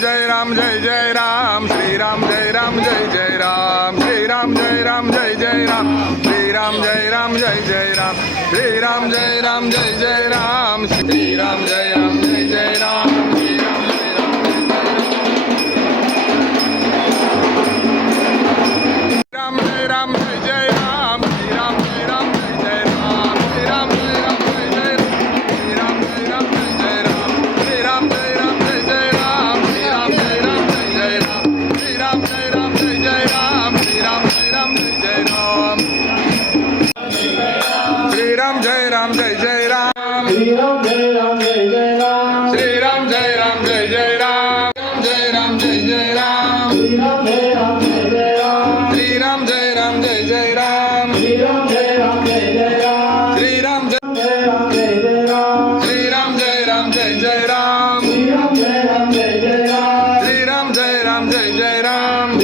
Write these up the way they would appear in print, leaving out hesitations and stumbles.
जय राम जय जय राम श्रीराम जय राम जय जय राम श्रीराम जय राम जय जय राम श्रीराम जय राम जय जय राम श्रीराम जय राम जय जय राम श्रीराम जय राम जय जय राम राम जय राम जय जय राम श्रीराम जय राम जय जय राम श्रीराम जय राम जय जय राम श्रीराम जय राम जय राम श्रीराम जय राम जय जय राम श्रीराम जय राम जय जय राम श्रीराम जय राम जय जय राम श्रीराम जय राम जय जय राम श्रीराम जय राम जय जय राम श्रीराम जय राम जय जय राम जय राम जय जय राम श्रीराम जय राम जय जय राम श्रीराम जय राम जय जय राम श्रीराम जय राम जय जय राम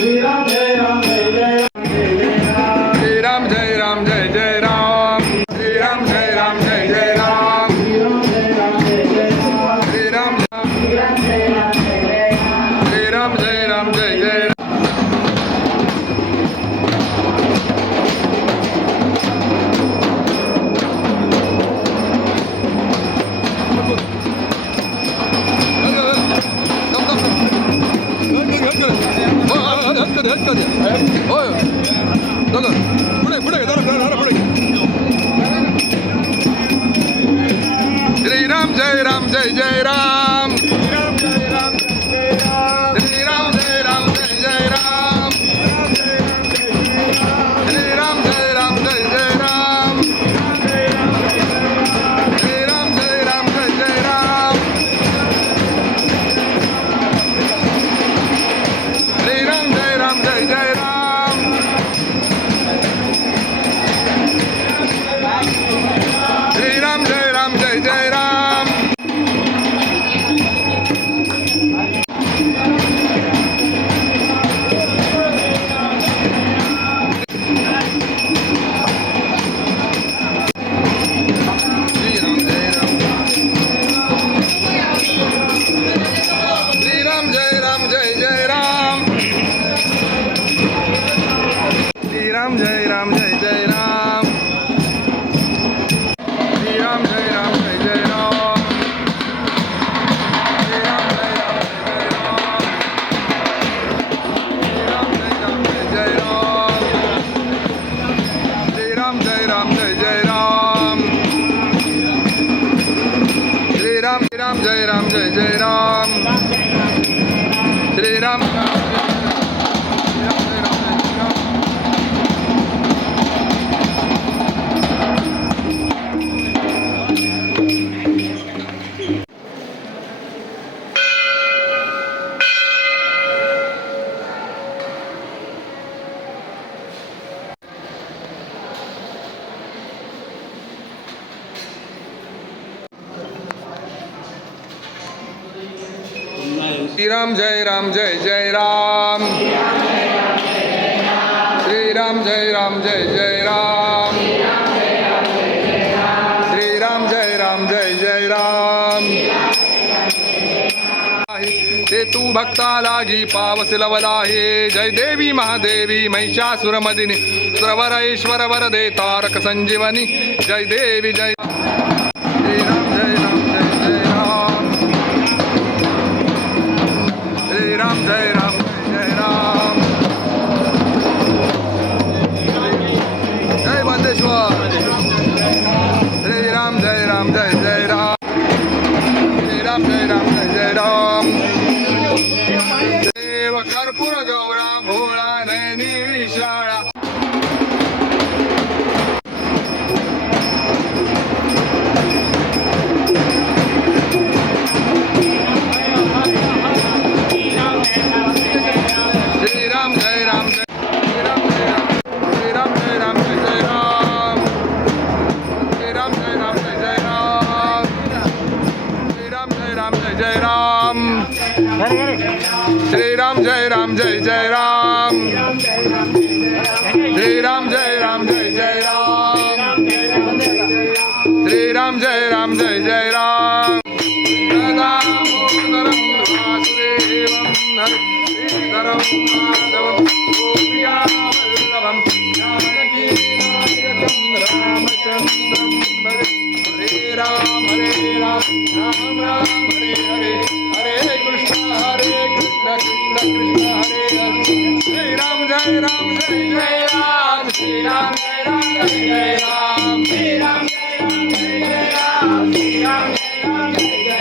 श्रीराम जय राम जय जय राम श्रीराम जय राम जय जय राम श्रीराम जय राम जय जय राम श्रीराम जय राम जय जय राम श्रीराम जय राम जय जय राम श्रीराम जय राम जय जय राम श्रीराम जय राम जय जय राम श्रीराम जय राम जय जय राम श्रीराम श्रीराम जय राम जय जय राम श्रीराम जय राम जय जय राम श्रीराम जय राम जय जय राम श्रीराम जय राम जय जय राम श्रीराम जय राम जय जय राम श्रीराम जय राम जय जय राम श्रीराम जय राम जय जय राम श्रीराम जय राम जय जय राम श्रीराम जय राम जय जय राम श्रीराम जय राम जय जय राम श्रीराम जय राम जय जय राम श्रीराम जय राम जय जय राम श्रीराम जय राम जय जय राम श्रीराम जय राम जय जय राम श्रीराम श्रीराम जय राम जय जय राम श्रीराम जय राम जय जय राम श्रीराम जय राम जय जय राम ते तू भक्ता लागी पावस लवला हे जय देवी महादेवी महिषासुरमदिनी श्रवरेश्वर वरदे तारक संजीवनी जय देवी जय श्रीराम जय राम जय जय राम श्रीराम जय राम जय राम जय बंदेश्वर श्रीराम जय राम जय जय राम श्रीराम जय राम जय जय राम देव कर्पूर गौरा भोळा नयनी विशाळा श्रीराम जय राम जय श्रीराम जय राम श्रीराम जय राम जय जय राम श्रीराम जय राम जय जय राम श्रीराम जय राम जय जय राम श्रीराम जय राम जय जय राम श्रीराम जय राम जय जय राम श्रीराम जय राम जय जय राम राम राम हरे हरे हरे कृष्ण कृष्ण कृष्ण हरे हरे श्री राम जय राम जय जय राम श्री राम जय राम जय जय राम श्री राम जय राम जय जय राम श्री राम जय राम जय जय